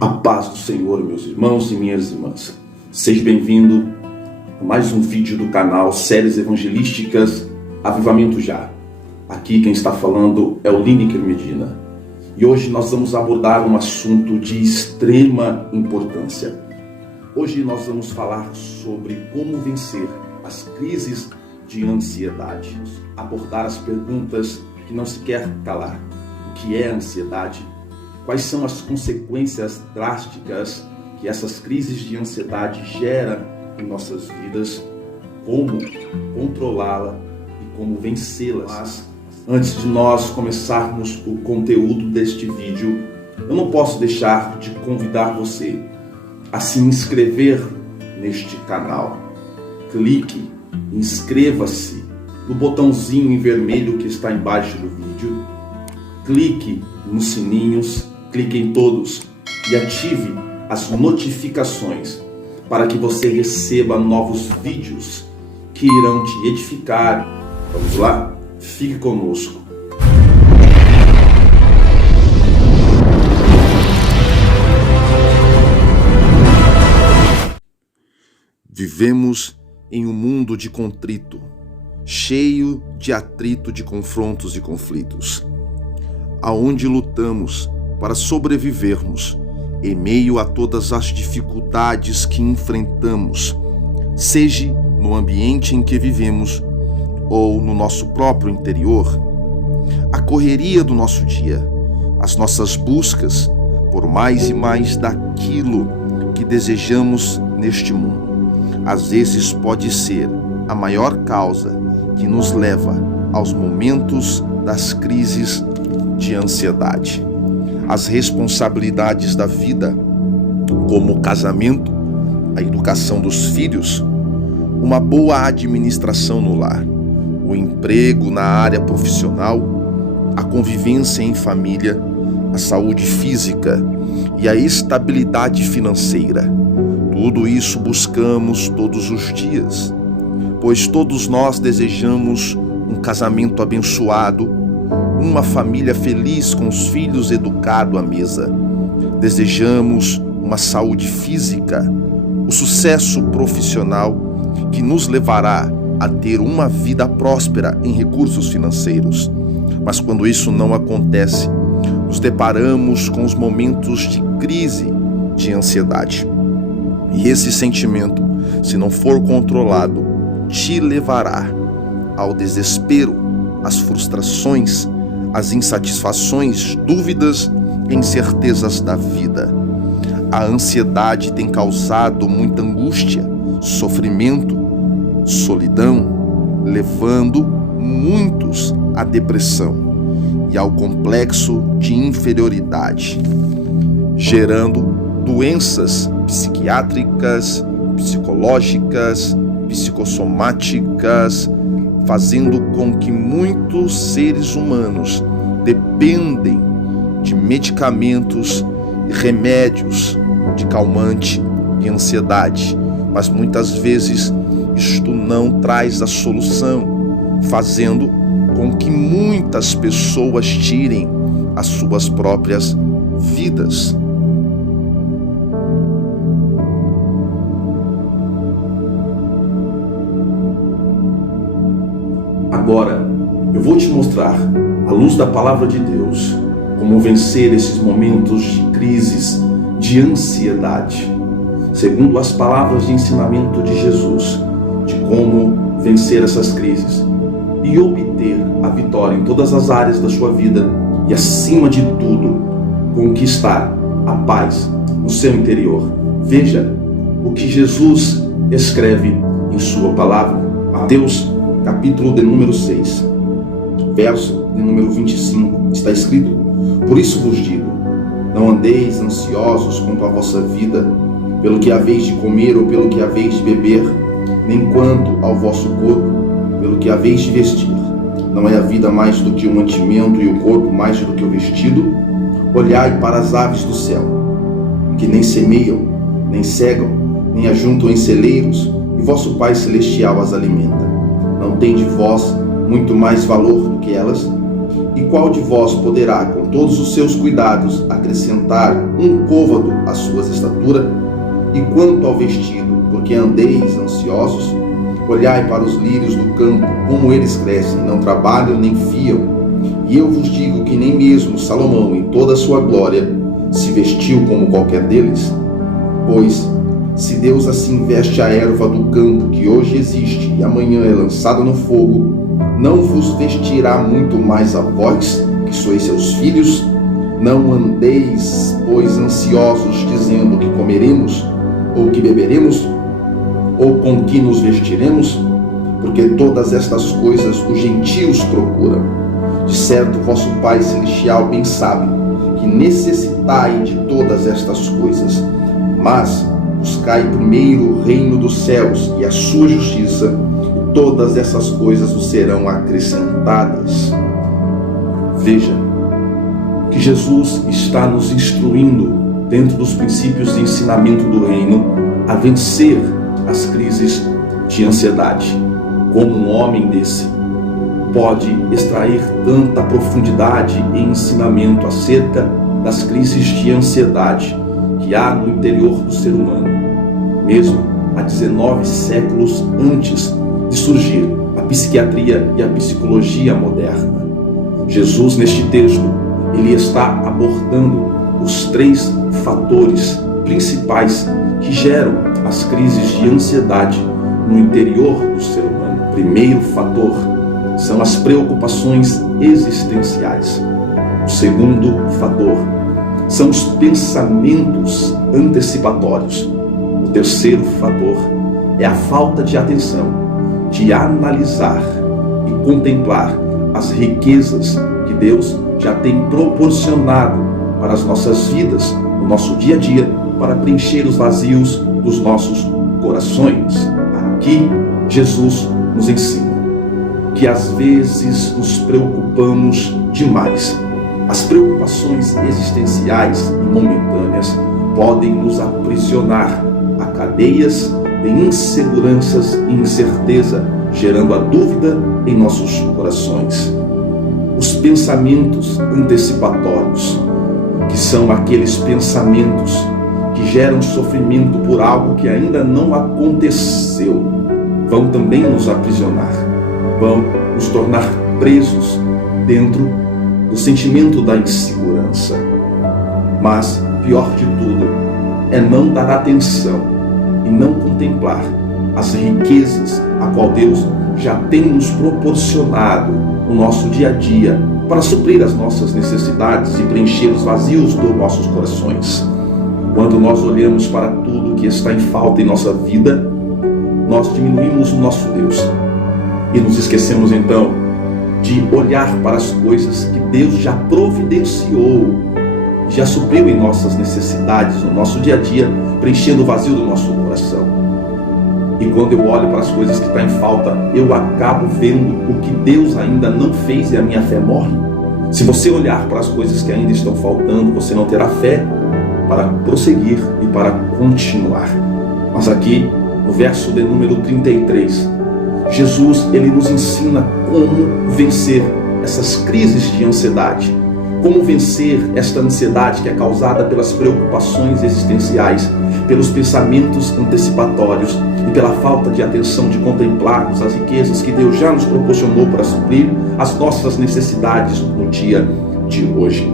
A paz do Senhor, meus irmãos e minhas irmãs. Seja bem-vindo a mais um vídeo do canal Séries Evangelísticas Avivamento Já. Aqui quem está falando é o Lineker Medina. E hoje nós vamos abordar um assunto de extrema importância. Hoje nós vamos falar sobre como vencer as crises de ansiedade. Abordar as perguntas que não se quer calar. O que é ansiedade? Quais são as consequências drásticas que essas crises de ansiedade geram em nossas vidas? Como controlá-la e como vencê-las? Antes de nós começarmos o conteúdo deste vídeo, eu não posso deixar de convidar você a se inscrever neste canal. Clique, inscreva-se no botãozinho em vermelho que está embaixo do vídeo. Clique nos sininhos, clique em todos e ative as notificações para que você receba novos vídeos que irão te edificar. Vamos lá? Fique conosco. Vivemos em um mundo de contrito, cheio de atrito, de confrontos e conflitos, aonde lutamos para sobrevivermos em meio a todas as dificuldades que enfrentamos, seja no ambiente em que vivemos ou no nosso próprio interior. A correria do nosso dia, as nossas buscas por mais e mais daquilo que desejamos neste mundo, às vezes pode ser a maior causa que nos leva aos momentos das crises de ansiedade. As responsabilidades da vida, como o casamento, a educação dos filhos, uma boa administração no lar, o emprego na área profissional, a convivência em família, a saúde física e a estabilidade financeira. Tudo isso buscamos todos os dias, pois todos nós desejamos um casamento abençoado, uma família feliz com os filhos educados à mesa. Desejamos uma saúde física, o sucesso profissional que nos levará a ter uma vida próspera em recursos financeiros. Mas quando isso não acontece, nos deparamos com os momentos de crise, de ansiedade. E esse sentimento, se não for controlado, te levará ao desespero, às frustrações, às insatisfações, dúvidas e incertezas da vida. A ansiedade tem causado muita angústia, sofrimento, solidão, levando muitos à depressão e ao complexo de inferioridade, gerando doenças psiquiátricas, psicológicas, psicossomáticas, fazendo com que muitos seres humanos dependem de medicamentos e remédios de calmante e ansiedade, mas muitas vezes isto não traz a solução, fazendo com que muitas pessoas tirem as suas próprias vidas. Agora, eu vou te mostrar, à luz da palavra de Deus, como vencer esses momentos de crises, de ansiedade, segundo as palavras de ensinamento de Jesus, de como vencer essas crises e obter a vitória em todas as áreas da sua vida e, acima de tudo, conquistar a paz no seu interior. Veja o que Jesus escreve em sua palavra. Mateus capítulo de número 6, verso de número 25, está escrito: Por isso vos digo, não andeis ansiosos quanto à vossa vida, pelo que haveis de comer ou pelo que haveis de beber, nem quanto ao vosso corpo, pelo que haveis de vestir. Não é a vida mais do que o mantimento e o corpo mais do que o vestido? Olhai para as aves do céu, que nem semeiam, nem cegam, nem ajuntam em celeiros, e vosso Pai Celestial as alimenta. Não tem de vós muito mais valor do que elas? E qual de vós poderá, com todos os seus cuidados, acrescentar um côvado à sua estatura? E quanto ao vestido, porque andeis ansiosos? Olhai para os lírios do campo, como eles crescem, não trabalham nem fiam. E eu vos digo que nem mesmo Salomão, em toda a sua glória, se vestiu como qualquer deles. Pois, se Deus assim veste a erva do campo, que hoje existe e amanhã é lançada no fogo, não vos vestirá muito mais a vós, que sois seus filhos? Não andeis, pois, ansiosos, dizendo que comeremos, ou que beberemos, ou com que nos vestiremos? Porque todas estas coisas os gentios procuram. De certo, vosso Pai Celestial bem sabe que necessitai de todas estas coisas. Mas buscai primeiro o reino dos céus e a sua justiça, e todas essas coisas vos serão acrescentadas. Veja que Jesus está nos instruindo, dentro dos princípios de ensinamento do reino, a vencer as crises de ansiedade. Como um homem desse pode extrair tanta profundidade e ensinamento acerca das crises de ansiedade que há no interior do ser humano, mesmo há 19 séculos antes de surgir a psiquiatria e a psicologia moderna. Jesus, neste texto, ele está abordando os 3 fatores principais que geram as crises de ansiedade no interior do ser humano. O primeiro fator são as preocupações existenciais. O segundo fator são os pensamentos antecipatórios. O terceiro fator é a falta de atenção, de analisar e contemplar as riquezas que Deus já tem proporcionado para as nossas vidas, no nosso dia a dia, para preencher os vazios dos nossos corações. Aqui, Jesus nos ensina que às vezes nos preocupamos demais. As preocupações existenciais e momentâneas podem nos aprisionar a cadeias de inseguranças e incerteza, gerando a dúvida em nossos corações. Os pensamentos antecipatórios, que são aqueles pensamentos que geram sofrimento por algo que ainda não aconteceu, vão também nos aprisionar, vão nos tornar presos dentro do sentimento da insegurança. Mas, pior de tudo, é não dar atenção e não contemplar as riquezas a qual Deus já tem nos proporcionado no nosso dia a dia para suprir as nossas necessidades e preencher os vazios dos nossos corações. Quando nós olhamos para tudo que está em falta em nossa vida, nós diminuímos o nosso Deus e nos esquecemos então de olhar para as coisas que Deus já providenciou, já supriu em nossas necessidades, no nosso dia a dia, preenchendo o vazio do nosso coração. E quando eu olho para as coisas que estão em falta, eu acabo vendo o que Deus ainda não fez e a minha fé morre. Se você olhar para as coisas que ainda estão faltando, você não terá fé para prosseguir e para continuar. Mas aqui, no verso de número 33, Jesus, ele nos ensina como vencer essas crises de ansiedade, como vencer esta ansiedade que é causada pelas preocupações existenciais, pelos pensamentos antecipatórios e pela falta de atenção de contemplarmos as riquezas que Deus já nos proporcionou para suprir as nossas necessidades no dia de hoje.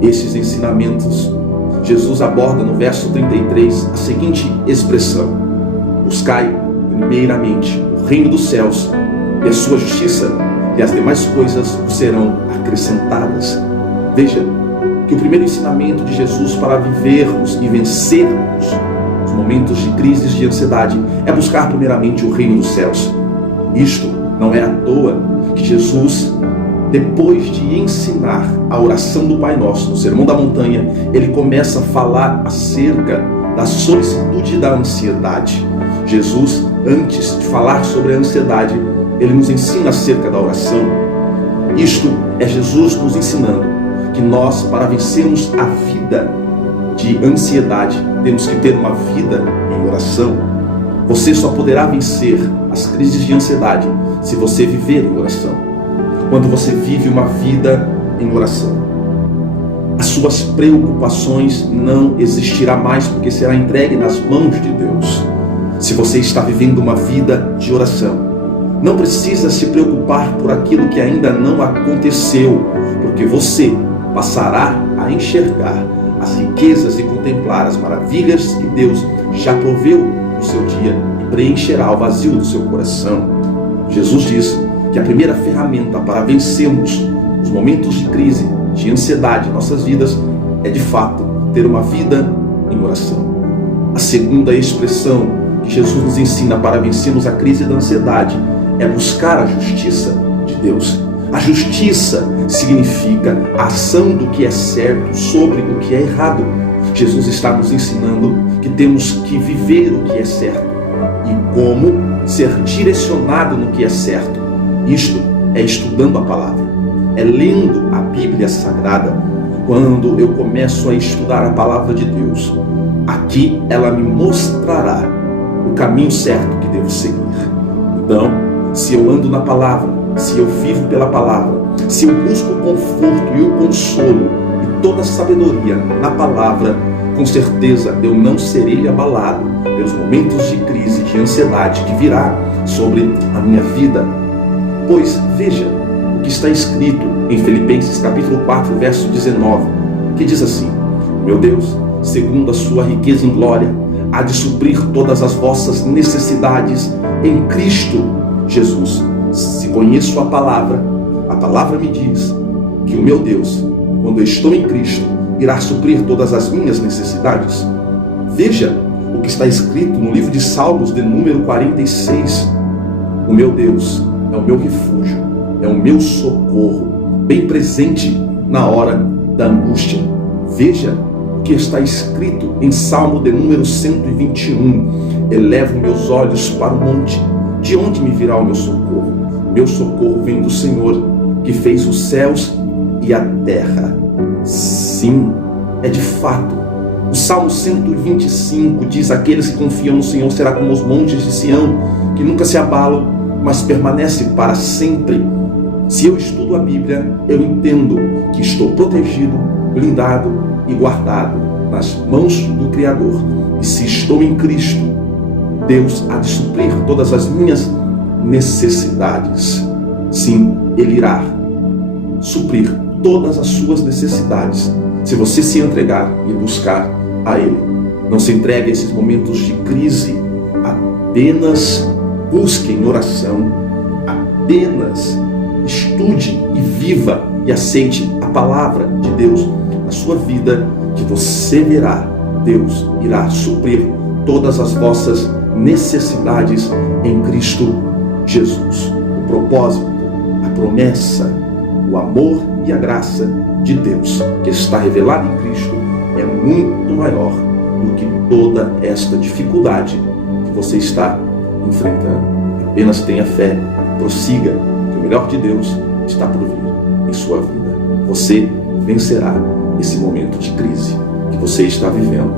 Esses ensinamentos, Jesus aborda no verso 33 a seguinte expressão: buscai primeiramente o reino dos céus e a sua justiça, e as demais coisas vos serão acrescentadas. Veja que o primeiro ensinamento de Jesus para vivermos e vencermos os momentos de crises de ansiedade é buscar primeiramente o reino dos céus. Isto não é à toa que Jesus, depois de ensinar a oração do Pai Nosso no Sermão da Montanha, ele começa a falar acerca da solicitude da ansiedade. Jesus, antes de falar sobre a ansiedade, ele nos ensina acerca da oração. Isto é Jesus nos ensinando que nós, para vencermos a vida de ansiedade, temos que ter uma vida em oração. Você só poderá vencer as crises de ansiedade se você viver em oração. quando você vive uma vida em oração. As suas preocupações não existirá mais, porque será entregue nas mãos de Deus. Se você está vivendo uma vida de oração, não precisa se preocupar por aquilo que ainda não aconteceu, porque você passará a enxergar as riquezas e contemplar as maravilhas que Deus já proveu no seu dia e preencherá o vazio do seu coração. Jesus diz que a primeira ferramenta para vencermos os momentos de crise, de ansiedade em nossas vidas, é de fato ter uma vida em oração. A segunda expressão que Jesus nos ensina para vencermos a crise da ansiedade é buscar a justiça de Deus. A justiça significa a ação do que é certo sobre o que é errado. Jesus está nos ensinando que temos que viver o que é certo e como ser direcionado no que é certo. Isto é estudando a palavra, é lendo a Bíblia Sagrada. Quando eu começo a estudar a palavra de Deus, aqui ela me mostrará o caminho certo que devo seguir. Então, se eu ando na palavra, se eu vivo pela palavra, se eu busco o conforto e o consolo e toda a sabedoria na palavra, com certeza eu não serei abalado pelos momentos de crise, de ansiedade que virá sobre a minha vida. Pois veja o que está escrito em Filipenses capítulo 4, verso 19, que diz assim: meu Deus, segundo a sua riqueza em glória, há de suprir todas as vossas necessidades em Cristo Jesus. Se conheço a palavra me diz que o meu Deus, quando eu estou em Cristo, irá suprir todas as minhas necessidades. Veja o que está escrito no livro de Salmos, de número 46. O meu Deus é o meu refúgio, é o meu socorro, bem presente na hora da angústia. Veja o que está escrito em Salmo de número 121. Elevo meus olhos para o monte, de onde me virá o meu socorro? Meu socorro vem do Senhor, que fez os céus e a terra. Sim, é de fato. O Salmo 125 diz: aqueles que confiam no Senhor será como os montes de Sião, que nunca se abalam, mas permanece para sempre. Se eu estudo a Bíblia, eu entendo que estou protegido, blindado e guardado nas mãos do Criador. E se estou em Cristo, Deus há de suprir todas as minhas necessidades. Sim, Ele irá suprir todas as suas necessidades, se você se entregar e buscar a Ele. Não se entregue a esses momentos de crise, apenas busque em oração, apenas estude e viva e aceite a palavra de Deus na sua vida, que você verá, Deus irá suprir todas as vossas necessidades em Cristo Jesus. O propósito, a promessa, o amor e a graça de Deus que está revelado em Cristo é muito maior do que toda esta dificuldade que você está enfrentando. Apenas tenha fé, prossiga, que o melhor de Deus está por vir em sua vida. Você vencerá esse momento de crise que você está vivendo.